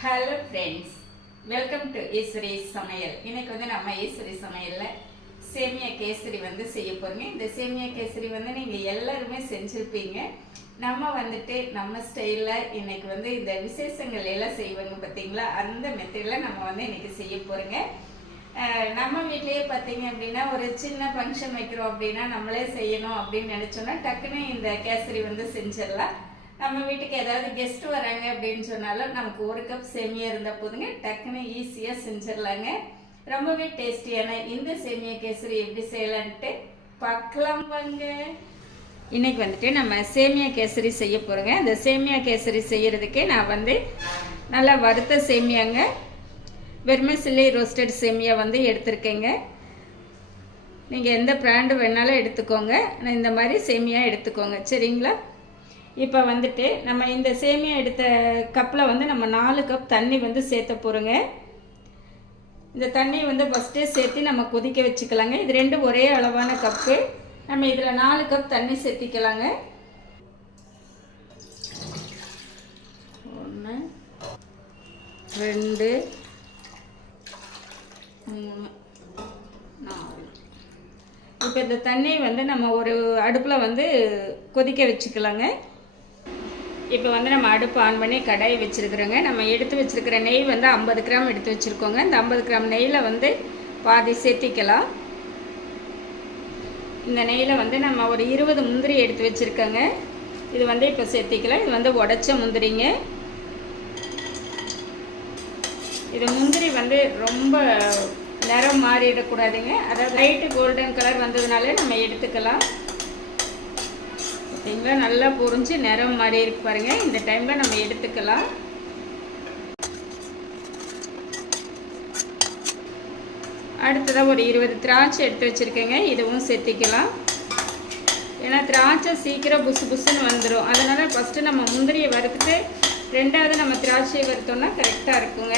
Hello friends, welcome to Eswari சமையல். இன்னைக்கு வந்து நம்ம ஈஸ்வரி சமையலில் சேமியா கேசரி வந்து செய்ய போகிறோங்க. இந்த சேமியா கேசரி வந்து நீங்கள் எல்லாருமே செஞ்சுருப்பீங்க. நம்ம வந்துட்டு நம்ம ஸ்டைலில் இன்னைக்கு வந்து இந்த விசேஷங்கள் எல்லாம் செய்வாங்க பார்த்தீங்களா, அந்த மெத்தடில் நம்ம வந்து இன்னைக்கு செய்ய போகிறோங்க. நம்ம வீட்லேயே பார்த்தீங்க அப்படின்னா ஒரு சின்ன ஃபங்க்ஷன் வைக்கிறோம் அப்படின்னா நம்மளே செய்யணும் அப்படின்னு நினச்சோன்னா டக்குன்னு இந்த கேசரி வந்து செஞ்சிடலாம். நம்ம வீட்டுக்கு ஏதாவது கெஸ்ட் வராங்க அப்படின்னு சொன்னாலும் நமக்கு ஒரு கப் சேமியா இருந்தால் போதுங்க, டக்குன்னு ஈஸியாக செஞ்சிடலாங்க. ரொம்பவே டேஸ்டியான இந்த சேமியா கேசரி எப்படி செய்யலான்ட்டு பார்க்கலாம் வாங்க. இன்னைக்கு வந்துட்டு நம்ம சேமியா கேசரி செய்ய போகிறோங்க. இந்த சேமியா கேசரி செய்யறதுக்கு நான் வந்து நல்லா வறுத்த சேமியாங்க, வெர்மிசெல்லி ரோஸ்டட் சேமியா வந்து எடுத்திருக்கேங்க. நீங்கள் எந்த பிராண்டு வேணாலும் எடுத்துக்கோங்க, இந்த மாதிரி சேமியா எடுத்துக்கோங்க, சரிங்களா? இப்போ வந்துட்டு நம்ம இந்த சேமியா எடுத்த கப்பில் வந்து நம்ம 4 கப் தண்ணி வந்து சேர்த்த போகிறோங்க. இந்த தண்ணி வந்து ஃபஸ்ட்டே சேர்த்து நம்ம கொதிக்க வச்சுக்கலாங்க. இது ரெண்டும் ஒரே அளவான கப்பு. நம்ம இதில் 4 கப் தண்ணி சேர்த்திக்கலாங்க. 1 2 3 4. இப்போ இந்த தண்ணி வந்து நம்ம ஒரு அடுப்பில் வந்து கொதிக்க வச்சுக்கலாங்க. இப்போ வந்து நம்ம அடுப்பு ஆன் பண்ணி கடாயை வச்சுருக்குறோங்க. நம்ம எடுத்து வச்சுருக்கிற நெய் வந்து 50 கிராம் எடுத்து வச்சுருக்கோங்க. இந்த 50 கிராம் நெய்யில் வந்து பாதி சேர்த்திக்கலாம். இந்த நெய்யில் வந்து நம்ம ஒரு 20 முந்திரி எடுத்து வச்சுருக்கோங்க. இது வந்து இப்போ சேர்த்திக்கலாம். இது வந்து உடைச்ச முந்திரிங்க. இது முந்திரி வந்து ரொம்ப நிறம் மாறிடக்கூடாதுங்க, அதாவது லைட்டு கோல்டன் கலர் வந்ததுனாலே நம்ம எடுத்துக்கலாம். பார்த்தீங்களா, நல்லா பொரிஞ்சு நிறம் மாறி இருக்கு பாருங்க. இந்த டைமில் நம்ம எடுத்துக்கலாம். அடுத்ததாக ஒரு 20 திராட்சை எடுத்து வச்சுருக்கேங்க, இதுவும் சேர்த்திக்கலாம். ஏன்னா திராட்சை சீக்கிரம் புசு புசுன்னு வந்துடும், அதனால் ஃபஸ்ட்டு நம்ம முந்திரியை வறுத்துட்டு ரெண்டாவது நம்ம திராட்சையை வறுத்தோம்னா கரெக்டாக இருக்குங்க.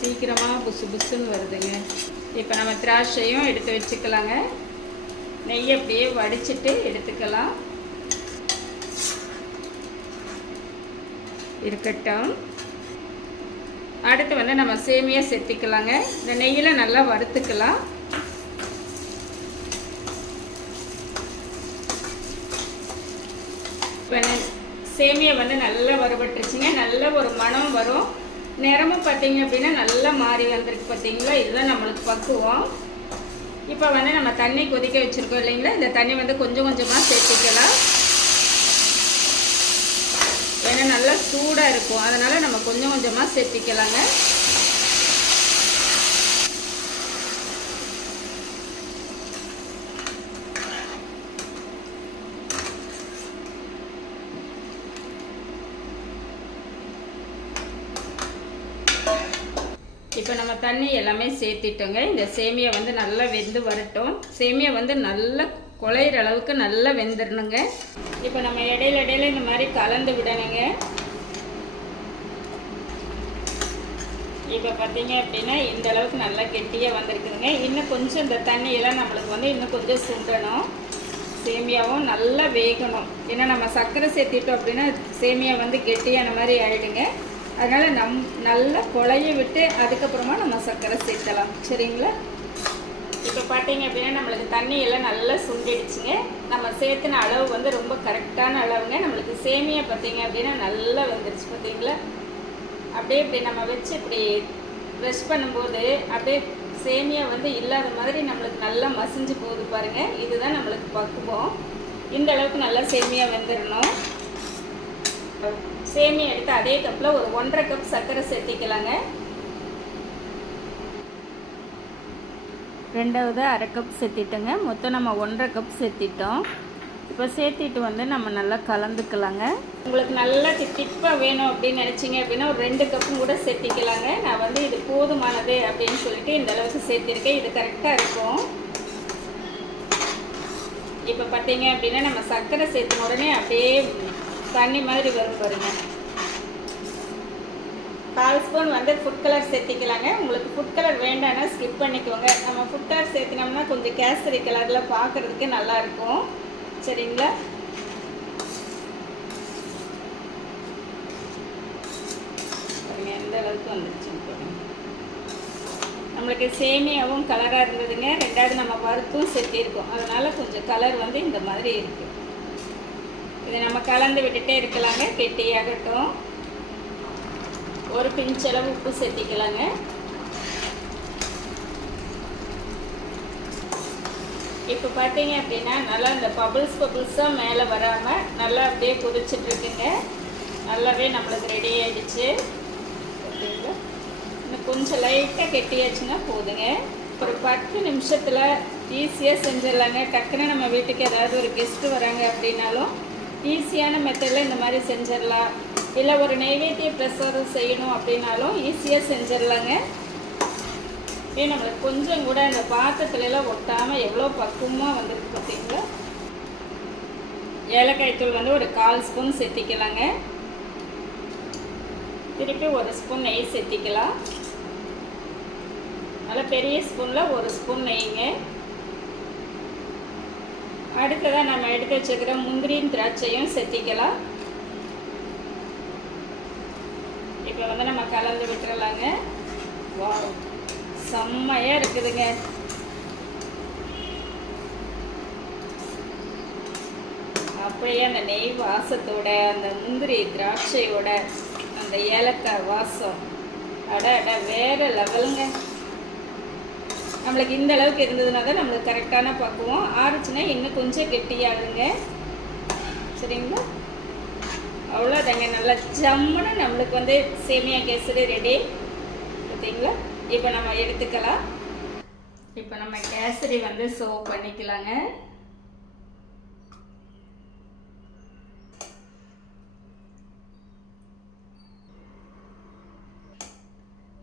சீக்கிரமாக புசு புசுன்னு வருதுங்க. இப்போ நம்ம திராட்சையும் எடுத்து வச்சுக்கலாங்க. நெய் அப்படியே வடிச்சிட்டு எடுத்துக்கலாம். இருக்கட்டும். அடுத்து வந்து நம்ம சேமியா சேர்த்திக்கலாங்க. இந்த நெய்யில் நல்லா வறுத்துக்கலாம். இப்போ சேமியா வந்து நல்லா வறுபட்டுருச்சுங்க. நல்ல ஒரு மனம் வரும். நிறமும் பார்த்தீங்க அப்படின்னா நல்லா மாறி வந்திருக்கு பார்த்தீங்களா. இதுதான் நம்மளுக்கு பக்குவம். இப்போ வந்து நம்ம தண்ணி கொதிக்க வச்சுருக்கோம் இல்லைங்களா, இந்த தண்ணி வந்து கொஞ்சம் கொஞ்சமாக சேர்த்திக்கலாம். ஏன்னா நல்லா சூடாக இருக்கும், அதனால் நம்ம கொஞ்சம் கொஞ்சமாக சேர்த்திக்கலாங்க. இப்போ நம்ம தண்ணி எல்லாமே சேர்த்திட்டோங்க. இந்த சேமியா வந்து நல்லா வெந்து வரட்டும். சேமியா வந்து நல்லா குழையிற அளவுக்கு நல்லா வெந்துடணுங்க. இப்போ நம்ம இடையில இந்த மாதிரி கலந்து விடணுங்க. இப்போ பார்த்தீங்க அப்படின்னா இந்த அளவுக்கு நல்லா கெட்டியாக வந்திருக்குதுங்க. இன்னும் கொஞ்சம் இந்த தண்ணியெல்லாம் நம்மளுக்கு வந்து இன்னும் கொஞ்சம் சுண்டணும். சேமியாவும் நல்லா வேகணும். ஏன்னா நம்ம சர்க்கரை சேர்த்திட்டோம் அப்படின்னா சேமியா வந்து கெட்டியான மாதிரி ஆகிடுங்க. அதனால் நல்லா குழைய விட்டு அதுக்கப்புறமா நம்ம சர்க்கரை சேர்த்தலாம், சரிங்களா? இப்போ பார்த்தீங்க அப்படின்னா நம்மளுக்கு தண்ணி எல்லாம் நல்லா சுண்டிடுச்சுங்க. நம்ம சேர்த்துன அளவு வந்து ரொம்ப கரெக்டான அளவுங்க. நம்மளுக்கு சேமியா பார்த்தீங்க அப்படின்னா நல்லா வந்துடுச்சு பார்த்தீங்களா. அப்படியே இப்படி நம்ம வச்சு இப்படி ப்ரெஷ் பண்ணும்போது அப்படியே சேமியா வந்து இல்லாத மாதிரி நம்மளுக்கு நல்லா மசிஞ்சு போகுது பாருங்கள். இதுதான் நம்மளுக்கு பக்குவம். இந்த அளவுக்கு நல்லா சேமியா வெந்துடணும். சேமியா எடுத்து அதே கப்பில் ஒரு 1.5 கப் சர்க்கரை சேர்த்திக்கலாங்க. ரெண்டாவது 1/2 கப் சேர்த்திட்டோங்க. மொத்தம் நம்ம 1.5 கப் சேர்த்திட்டோம். இப்போ சேர்த்திட்டு வந்து நம்ம நல்லா கலந்துக்கலாங்க. உங்களுக்கு நல்லா திப்பாக வேணும் அப்படின்னு நினச்சிங்க அப்படின்னா ஒரு 2 கப்பும் கூட சேர்த்திக்கலாங்க. நான் வந்து இது போதுமானது அப்படின்னு சொல்லிட்டு இந்த அளவுக்கு சேர்த்திருக்கேன். இது கரெக்டாக இருக்கும். இப்போ பார்த்தீங்க அப்படின்னா நம்ம சர்க்கரை சேர்த்தின உடனே அப்படியே தண்ணி மாதிரி வரும் பாருங்க. 1/4 ஸ்பூன் வந்து ஃபுட் கலர் சேர்த்திக்கலாங்க. உங்களுக்கு ஃபுட் கலர் வேண்டாம்னா ஸ்கிப் பண்ணிக்கோங்க. நம்ம ஃபுட் கலர் சேர்த்தினோம்னா கொஞ்சம் கேசரி கலரில் பார்க்குறதுக்கு நல்லாயிருக்கும், சரிங்களா? அளவுக்கு வந்துருச்சுன்னு போடுங்க. நம்மளுக்கு சேமியாவும் கலராக இருந்ததுங்க. ரெண்டாவது நம்ம வறுத்தும் சேர்த்திருக்கோம், அதனால் கொஞ்சம் கலர் வந்து இந்த மாதிரி இருக்குது. இதை நம்ம கலந்து விட்டுட்டே இருக்கலாங்க, கெட்டியாகட்டும். ஒரு பிஞ்சளவு உப்பு சேர்த்திக்கலாங்க. இப்போ பார்த்தீங்க அப்படின்னா நல்லா இந்த பபுள்ஸாக மேலே வராமல் நல்லா அப்படியே கொதிச்சுட்ருக்குங்க. நல்லாவே நம்மளுக்கு ரெடி ஆகிடுச்சு. ஓகேங்களா, இன்னும் கொஞ்சம் லைட்டாக கெட்டியாச்சுன்னா போதுங்க. ஒரு 10 நிமிஷத்தில் ஈஸியாக செஞ்சிடலாங்க. டக்குன்னு நம்ம வீட்டுக்கு ஏதாவது ஒரு கெஸ்ட்டு வராங்க அப்படின்னாலும் ஈஸியான மெத்தடில் இந்த மாதிரி செஞ்சிடலாம். இல்லை ஒரு நைவேத்திய பிரசாதம் செய்யணும் அப்படின்னாலும் ஈஸியாக செஞ்சிடலாங்க. நம்மளுக்கு கொஞ்சம் கூட அந்த பாத்திரத்துலலாம் ஒட்டாமல் எவ்வளோ பக்குவமாக வந்துருக்கு பார்த்தீங்களா. ஏலக்காய் தூள் வந்து ஒரு 1/4 ஸ்பூன் சேர்த்திக்கலாங்க. திருப்பி 1 ஸ்பூன் நெய் சேர்த்திக்கலாம். நல்லா பெரிய ஸ்பூனில் 1 ஸ்பூன் நெய்ங்க. அடுத்ததாக நம்ம எடுத்து வச்சுக்கிற முந்திரியும் திராட்சையும் சேர்த்திக்கலாம். இப்போ வந்து நம்ம கலந்து விட்டுறலாங்க. வாவ், செம்மையாக இருக்குதுங்க. அப்படியே அந்த நெய் வாசத்தோட அந்த முந்திரி திராட்சையோட அந்த ஏலக்காய் வாசம் அட வேறு லெவலுங்க. நம்மளுக்கு இந்த அளவுக்கு இருந்ததுனா தான் நம்மளுக்கு கரெக்டான பக்குவம். ஆறுச்சுன்னா இன்னும் கொஞ்சம் கெட்டியாகுங்க. சரிங்களா, அவ்வளோதாங்க. நல்லா ஜம்முன்னு நம்மளுக்கு வந்து சேமியா கேசரி ரெடி. பார்த்தீங்களா, இப்போ நம்ம எடுத்துக்கலாம். இப்போ நம்ம கேசரி வந்து சர்வ் பண்ணிக்கலாங்க.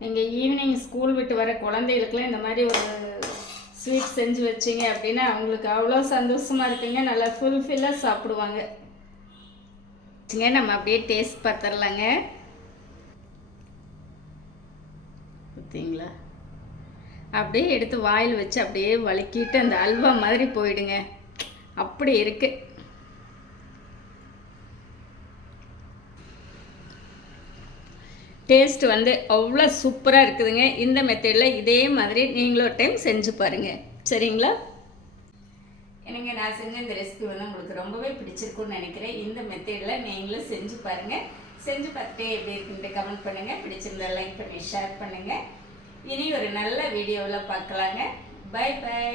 நீங்கள் ஈவினிங் ஸ்கூல் விட்டு வர குழந்தைகளுக்குலாம் இந்த மாதிரி ஒரு ஸ்வீட் செஞ்சு வச்சிங்க அப்படின்னா அவங்களுக்கு அவ்வளோ சந்தோஷமாக இருக்குங்க. நல்லா ஃபுல்ஃபில்லாக சாப்பிடுவாங்க. நம்ம அப்படியே டேஸ்ட் பார்த்துடலாங்க. பார்த்தீங்களா, அப்படியே எடுத்து வாயில் வச்சு அப்படியே வலிக்கிட்டு அந்த அல்வா மாதிரி போயிடுங்க. அப்படி இருக்கு. டேஸ்ட் வந்து அவ்வளோ சூப்பராக இருக்குதுங்க. இந்த மெத்தடில் இதே மாதிரி நீங்களும் ஒரு டைம் செஞ்சு பாருங்கள். சரிங்களா, எனக்கு நான் செஞ்ச இந்த ரெசிபி வந்து உங்களுக்கு ரொம்பவே பிடிச்சிருக்குன்னு நினைக்கிறேன். இந்த மெத்தடில் நீங்களும் செஞ்சு பாருங்கள். செஞ்சு பார்த்துட்டு எப்படி இருக்குன்ட்டு கமெண்ட் பண்ணுங்கள். பிடிச்சிருந்தா லைக் பண்ணி ஷேர் பண்ணுங்கள். இனி ஒரு நல்ல வீடியோவில் பார்க்கலாங்க. Bye by.